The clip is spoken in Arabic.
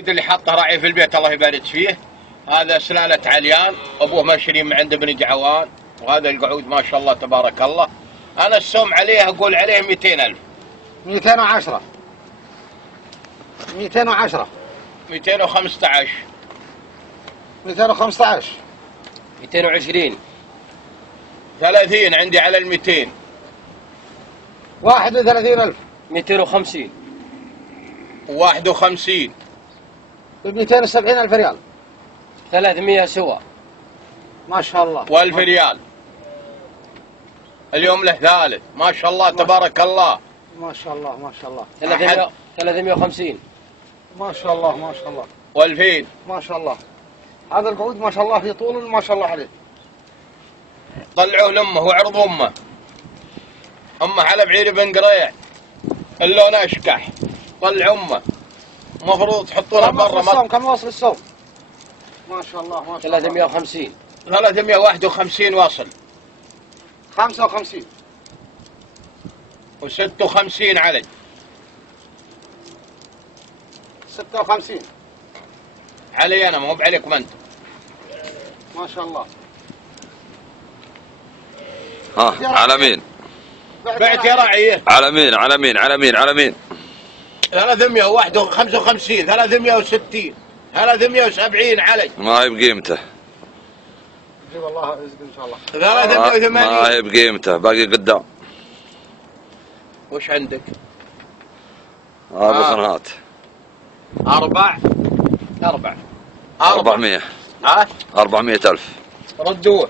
اللي حطه راعي في البيت الله يبارك فيه. هذا سلالة عليان، ابوه مشري من عند ابن جعوان، وهذا القعود ما شاء الله تبارك الله. انا السوم عليه اقول عليه 200,000. 210 210 215 215 220 30 عندي على ال 200. 31,000 250 51 ب 270,000 ريال. 300 سوا. ما شاء الله. و1000 ريال. اليوم له ثالث ما شاء الله تبارك الله. ما شاء الله ما شاء الله. 350 ما شاء الله ما شاء الله. و2000 ما شاء الله. هذا القعود ما شاء الله في طول ما شاء الله عليه. طلعوه لامه وعرض امه. امه على بعير بن قريع، اللون اشكح. طلع امه، المفروض تحطونها برا. كم وصل الصوم؟ ما شاء الله ما شاء الله. 350 351 وصل. 55 و56 علي. 56 علي انا مو بعليكم انت. ما شاء الله. ها على مين؟ بعت يا راعي. على مين على مين على مين على مين؟ 355 360 370 علي. ما هي بقيمته. جيب الله يزيد ان شاء الله. 380 ما هي بقيمته، باقي قدام. وش عندك؟ ابو خنهات. 400 400. ها 400,000. ردوه.